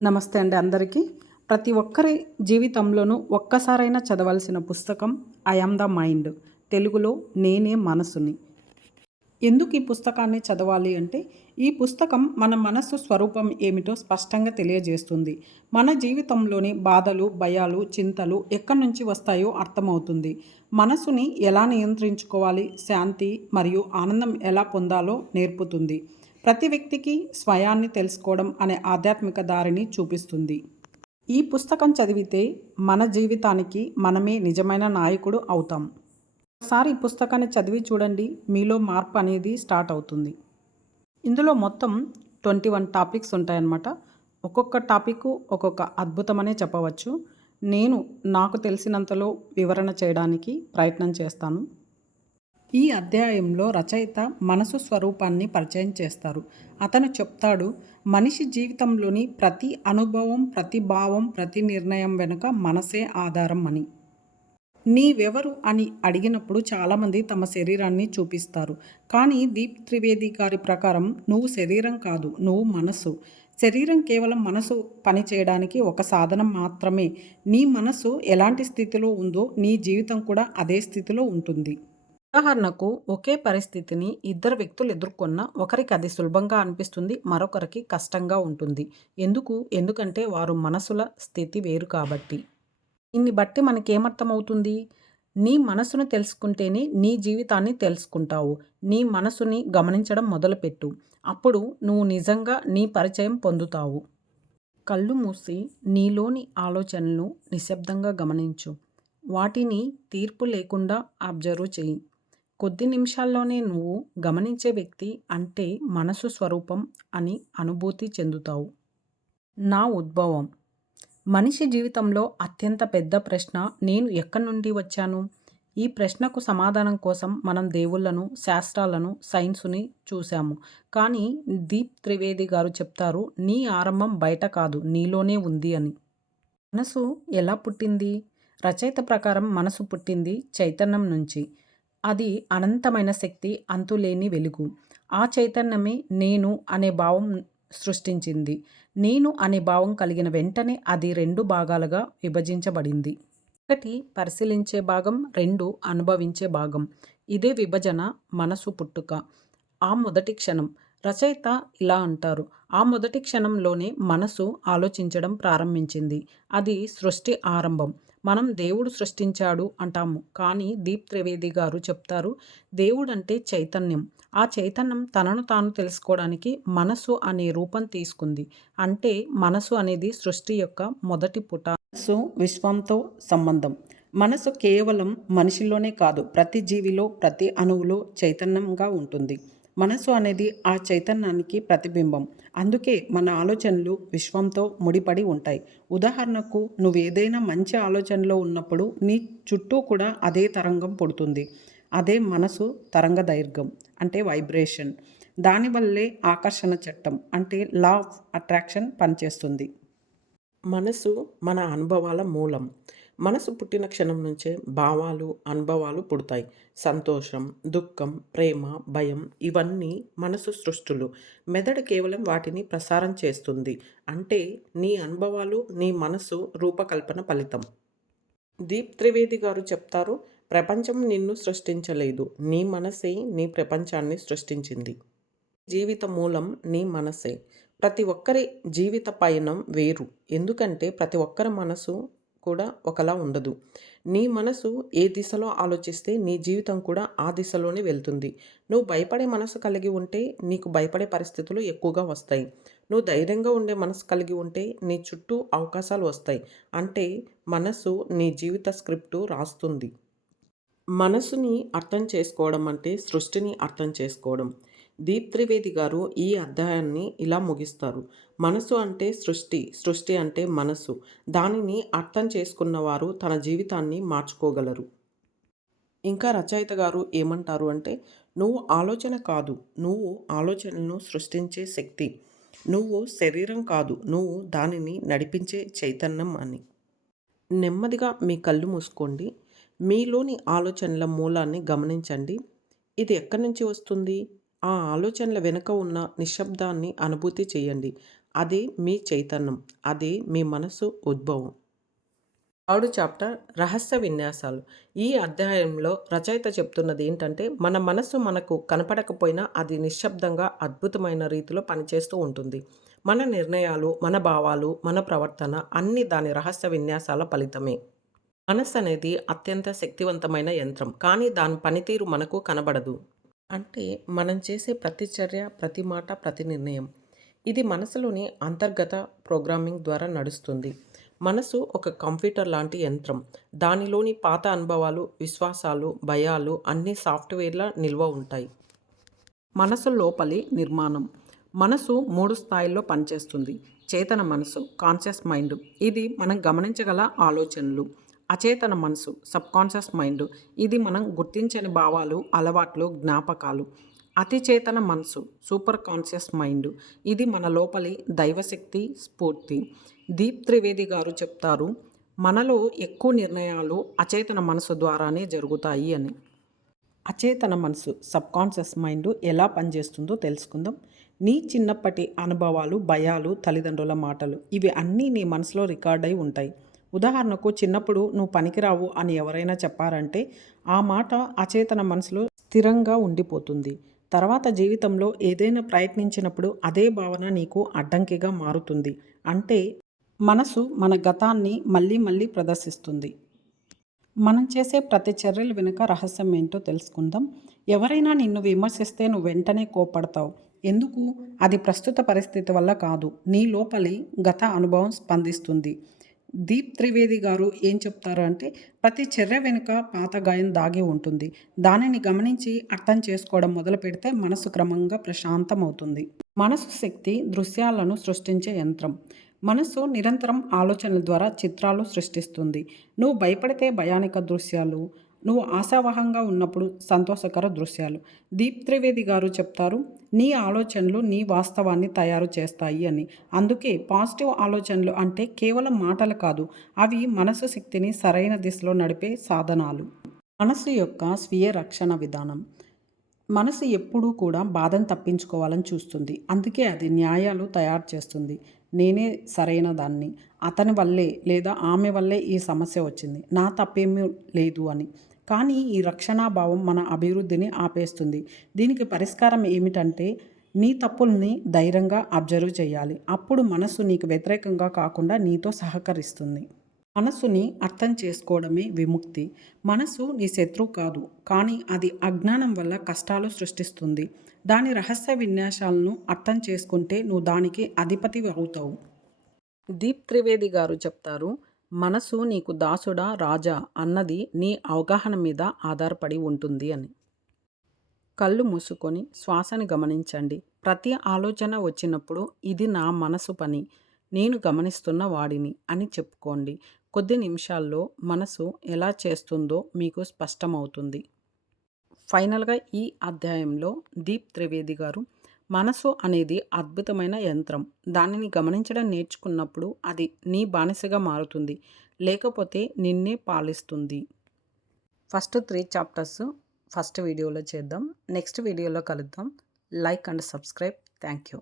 నమస్తే అండి అందరికీ. ప్రతి ఒక్కరి జీవితంలోనూ ఒక్కసారైనా చదవాల్సిన పుస్తకం 'ఐ యామ్ ద మైండ్'. తెలుగులో 'నేనే మనసుని'. ఎందుకు ఈ పుస్తకాన్ని చదవాలి అంటే, ఈ పుస్తకం మన మనస్సు స్వరూపం ఏమిటో స్పష్టంగా తెలియజేస్తుంది. మన జీవితంలోని బాధలు, భయాలు, చింతలు ఎక్కడి నుంచి వస్తాయో అర్థమవుతుంది. మనసుని ఎలా నియంత్రించుకోవాలి, శాంతి మరియు ఆనందం ఎలా పొందాలో నేర్పుతుంది. ప్రతి వ్యక్తికి స్వయాన్ని తెలుసుకోవడం అనే ఆధ్యాత్మిక దారిని చూపిస్తుంది. ఈ పుస్తకం చదివితే మన జీవితానికి మనమే నిజమైన నాయకుడు అవుతాం. ఒకసారి ఈ పుస్తకాన్ని చదివి చూడండి, మీలో మార్పు అనేది స్టార్ట్ అవుతుంది. ఇందులో మొత్తం 21 టాపిక్స్ ఉంటాయన్నమాట. ఒక్కొక్క టాపిక్ ఒక్కొక్క అద్భుతమనే చెప్పవచ్చు. నేను నాకు తెలిసినంతలో వివరణ చేయడానికి ప్రయత్నం చేస్తాను. ఈ అధ్యాయంలో రచయిత మనసు స్వరూపాన్ని పరిచయం చేస్తారు. అతను చెప్తాడు, మనిషి జీవితంలోని ప్రతి అనుభవం, ప్రతి భావం, ప్రతి నిర్ణయం వెనుక మనసే ఆధారం అని. నీవెవరు అని అడిగినప్పుడు చాలామంది తమ శరీరాన్ని చూపిస్తారు. కానీ దీప్ త్రివేది గారి ప్రకారం నువ్వు శరీరం కాదు, నువ్వు మనసు. శరీరం కేవలం మనసు పని చేయడానికి ఒక సాధనం మాత్రమే. నీ మనసు ఎలాంటి స్థితిలో ఉందో నీ జీవితం కూడా అదే స్థితిలో ఉంటుంది. ఉదాహరణకు, ఒకే పరిస్థితిని ఇద్దరు వ్యక్తులు ఎదుర్కొన్న ఒకరికి అది సులభంగా అనిపిస్తుంది, మరొకరికి కష్టంగా ఉంటుంది. ఎందుకంటే వారు మనసుల స్థితి వేరు కాబట్టి. దీన్ని బట్టి మనకేమర్థమవుతుంది? నీ మనసును తెలుసుకుంటేనే నీ జీవితాన్ని తెలుసుకుంటావు. నీ మనసుని గమనించడం మొదలుపెట్టు. అప్పుడు నువ్వు నిజంగా నీ పరిచయం పొందుతావు. కళ్ళు మూసి నీలోని ఆలోచనలను నిశ్శబ్దంగా గమనించు. వాటిని తీర్పు లేకుండా అబ్జర్వ్ చెయ్యి. కొద్ది నిమిషాల్లోనే నువ్వు గమనించే వ్యక్తి అంటే మనసు స్వరూపం అని అనుభూతి చెందుతావు. నా ఉద్భవం. మనిషి జీవితంలో అత్యంత పెద్ద ప్రశ్న నేను ఎక్కడి నుండి వచ్చాను? ఈ ప్రశ్నకు సమాధానం కోసం మనం దేవుళ్ళను, శాస్త్రాలను, సైన్సుని చూశాము. కానీ దీప్ త్రివేది గారు చెప్తారు, నీ ఆరంభం బయట కాదు, నీలోనే ఉంది అని. మనసు ఎలా పుట్టింది? రచయిత ప్రకారం మనసు పుట్టింది చైతన్యం నుంచి. అది అనంతమైన శక్తి, అంతులేని వెలుగు. ఆ చైతన్యమే నేను అనే భావం సృష్టించింది. నేను అనే భావం కలిగిన వెంటనే అది 2 భాగాలుగా విభజించబడింది. 1 పరిశీలించే భాగం, 2 అనుభవించే భాగం. ఇదే విభజన మనసు పుట్టుక. ఆ మొదటి క్షణం. రచయిత ఇలా అంటారు, ఆ మొదటి క్షణంలోనే మనసు ఆలోచించడం ప్రారంభించింది. అది సృష్టి ఆరంభం. మనం దేవుడు సృష్టించాడు అంటాము, కానీ దీప్ త్రివేది గారు చెప్తారు, దేవుడంటే చైతన్యం. ఆ చైతన్యం తనను తాను తెలుసుకోవడానికి మనసు అనే రూపం తీసుకుంది. అంటే మనసు అనేది సృష్టి యొక్క మొదటి పుట. మనసు విశ్వంతో సంబంధం. మనసు కేవలం మనిషిలోనే కాదు, ప్రతి జీవిలో, ప్రతి అణువులో చైతన్యంగా ఉంటుంది. మనసు అనేది ఆ చైతన్యానికి ప్రతిబింబం. అందుకే మన ఆలోచనలు విశ్వంతో ముడిపడి ఉంటాయి. ఉదాహరణకు, నువ్వేదైనా మంచి ఆలోచనలో ఉన్నప్పుడు నీ చుట్టూ కూడా అదే తరంగం పుడుతుంది. అదే మనసు తరంగ దైర్ఘ్యం అంటే వైబ్రేషన్. దానివల్లే ఆకర్షణ చట్టం అంటే లా ఆఫ్ అట్రాక్షన్ పనిచేస్తుంది. మనసు మన అనుభవాల మూలం. మనసు పుట్టిన క్షణం నుంచే భావాలు, అనుభవాలు పుడతాయి. సంతోషం, దుఃఖం, ప్రేమ, భయం ఇవన్నీ మనసు సృష్టులు. మెదడు కేవలం వాటిని ప్రసారం చేస్తుంది. అంటే నీ అనుభవాలు నీ మనసు రూపకల్పన ఫలితం. దీప్ త్రివేది గారు చెప్తారు, ప్రపంచం నిన్ను సృష్టించలేదు, నీ మనసే నీ ప్రపంచాన్ని సృష్టించింది. జీవిత మూలం నీ మనసే. ప్రతి ఒక్కరి జీవిత పయనం వేరు. ఎందుకంటే ప్రతి ఒక్కరి మనసు కూడా ఒకలా ఉండదు. నీ మనసు ఏ దిశలో ఆలోచిస్తే నీ జీవితం కూడా ఆ దిశలోనే వెళ్తుంది. నువ్వు భయపడే మనసు కలిగి ఉంటే నీకు భయపడే పరిస్థితులు ఎక్కువగా వస్తాయి. నువ్వు ధైర్యంగా ఉండే మనసు కలిగి ఉంటే నీ చుట్టూ అవకాశాలు వస్తాయి. అంటే మనసు నీ జీవిత స్క్రిప్టు రాస్తుంది. మనసుని అర్థం చేసుకోవడం అంటే సృష్టిని అర్థం చేసుకోవడం. దీప్ త్రివేది గారు ఈ అధ్యాయాన్ని ఇలా ముగిస్తారు, మనసు అంటే సృష్టి, సృష్టి అంటే మనసు. దానిని అర్థం చేసుకున్నవారు తన జీవితాన్ని మార్చుకోగలరు. ఇంకా రచయిత గారు ఏమంటారు అంటే, నువ్వు ఆలోచన కాదు, నువ్వు ఆలోచనలను సృష్టించే శక్తి. నువ్వు శరీరం కాదు, నువ్వు దానిని నడిపించే చైతన్యం అని. నెమ్మదిగా మీ కళ్ళు మూసుకోండి. మీలోని ఆలోచనల మూలాన్ని గమనించండి. ఇది ఎక్కడి నుంచి వస్తుంది? ఆ ఆలోచనల వెనుక ఉన్న నిశ్శబ్దాన్ని అనుభూతి చేయండి. అది మీ చైతన్యం, అది మీ మనసు ఉద్భవం. 3 చాప్టర్ రహస్య విన్యాసాలు. ఈ అధ్యాయంలో రచయిత చెప్తున్నది ఏంటంటే, మన మనసు మనకు కనపడకపోయినా అది నిశ్శబ్దంగా అద్భుతమైన రీతిలో పనిచేస్తూ ఉంటుంది. మన నిర్ణయాలు, మన భావాలు, మన ప్రవర్తన అన్నీ దాని రహస్య విన్యాసాల ఫలితమే. మనస్సు అనేది అత్యంత శక్తివంతమైన యంత్రం, కానీ దాని పనితీరు మనకు కనబడదు. అంటే మనం చేసే ప్రతి చర్య, ప్రతి మాట, ప్రతి నిర్ణయం ఇది మనసులోని అంతర్గత ప్రోగ్రామింగ్ ద్వారా నడుస్తుంది. మనసు ఒక కంప్యూటర్ లాంటి యంత్రం. దానిలోని పాత అనుభవాలు, విశ్వాసాలు, భయాలు అన్నీ సాఫ్ట్‌వేర్‌లా నిల్వ ఉంటాయి. మనసు లోపలి నిర్మాణం. మనసు 3 స్థాయిల్లో పనిచేస్తుంది. చేతన మనసు, కాన్షియస్ మైండ్, ఇది మనం గమనించగల ఆలోచనలు. అచేతన మనసు, సబ్కాన్షియస్ మైండ్, ఇది మనం గుర్తించని భావాలు, అలవాట్లు, జ్ఞాపకాలు. అతిచేతన మనసు, సూపర్ కాన్షియస్ మైండ్, ఇది మన లోపలి దైవశక్తి, స్ఫూర్తి. దీప్ త్రివేది గారు చెప్తారు, మనలో ఎక్కువ నిర్ణయాలు అచేతన మనసు ద్వారానే జరుగుతాయి అని. అచేతన మనసు, సబ్కాన్షియస్ మైండ్ ఎలా పనిచేస్తుందో తెలుసుకుందాం. నీ చిన్నప్పటి అనుభవాలు, భయాలు, తల్లిదండ్రుల మాటలు, ఇవి అన్నీ నీ మనసులో రికార్డ్ అయి ఉంటాయి. ఉదాహరణకు, చిన్నప్పుడు నువ్వు పనికిరావు అని ఎవరైనా చెప్పారంటే ఆ మాట అచేతన మనసులో స్థిరంగా ఉండిపోతుంది. తర్వాత జీవితంలో ఏదైనా ప్రయత్నించినప్పుడు అదే భావన నీకు అడ్డంకిగా మారుతుంది. అంటే మనసు మన గతాన్ని మళ్ళీ మళ్ళీ ప్రదర్శిస్తుంది. మనం చేసే ప్రతి చర్యల వెనుక రహస్యం ఏంటో తెలుసుకుందాం. ఎవరైనా నిన్ను విమర్శిస్తే నువ్వు వెంటనే కోపడతావు. ఎందుకు? అది ప్రస్తుత పరిస్థితి వల్ల కాదు, నీ లోపలి గత అనుభవం స్పందిస్తుంది. దీప్ త్రివేది గారు ఏం చెప్తారు అంటే, ప్రతి చర్య వెనుక పాత గాయం దాగి ఉంటుంది. దానిని గమనించి అర్థం చేసుకోవడం మొదలు పెడితే మనసు క్రమంగా ప్రశాంతమవుతుంది. మనసు శక్తి దృశ్యాలను సృష్టించే యంత్రం. మనసు నిరంతరం ఆలోచనల ద్వారా చిత్రాలు సృష్టిస్తుంది. నువ్వు భయపడితే భయానక దృశ్యాలు, నువ్వు ఆశావహంగా ఉన్నప్పుడు సంతోషకర దృశ్యాలు. దీప్ త్రివేది గారు చెప్తారు, నీ ఆలోచనలు నీ వాస్తవాన్ని తయారు చేస్తాయి అని. అందుకే పాజిటివ్ ఆలోచనలు అంటే కేవలం మాటలు కాదు, అవి మనసు శక్తిని సరైన దిశలో నడిపే సాధనాలు. మనసు యొక్క స్వీయ రక్షణ విధానం. మనసు ఎప్పుడూ కూడా బాధను తప్పించుకోవాలని చూస్తుంది. అందుకే అది న్యాయాలు తయారు చేస్తుంది. నేనే సరైన దాన్ని, అతని వల్లే లేదా ఆమె వల్లే ఈ సమస్య వచ్చింది, నా తప్పేమీ లేదు అని. కానీ ఈ రక్షణాభావం మన అభివృద్ధిని ఆపేస్తుంది. దీనికి పరిష్కారం ఏమిటంటే, నీ తప్పుల్ని ధైర్యంగా అబ్జర్వ్ చేయాలి. అప్పుడు మనసు నీకు వ్యతిరేకంగా కాకుండా నీతో సహకరిస్తుంది. మనసుని అర్థం చేసుకోవడమే విముక్తి. మనసు నీ శత్రువు కాదు, కానీ అది అజ్ఞానం వల్ల కష్టాలు సృష్టిస్తుంది. దాని రహస్య విన్యాసాలను అర్థం చేసుకుంటే నువ్వు దానికి అధిపతి అవుతావు. దీప్ త్రివేది గారు చెప్తారు, మనసు నీకు దాసుడా రాజా అన్నది నీ అవగాహన మీద ఆధారపడి ఉంటుంది అని. కళ్ళు మూసుకొని శ్వాసని గమనించండి. ప్రతి ఆలోచన వచ్చినప్పుడు ఇది నా మనసు పని, నేను గమనిస్తున్న వాడిని అని చెప్పుకోండి. కొద్ది నిమిషాల్లో మనసు ఎలా చేస్తుందో మీకు స్పష్టమవుతుంది. ఫైనల్గా ఈ అధ్యాయంలో దీప్ త్రివేది గారు, మనసు అనేది అద్భుతమైన యంత్రం. దానిని గమనించడం నేర్చుకున్నప్పుడు అది నీ బానిసగా మారుతుంది, లేకపోతే నిన్నే పాలిస్తుంది. ఫస్ట్ 3 చాప్టర్స్ ఫస్ట్ వీడియోలో చేద్దాం. నెక్స్ట్ వీడియోలో కలుద్దాం. Like and subscribe. Thank you.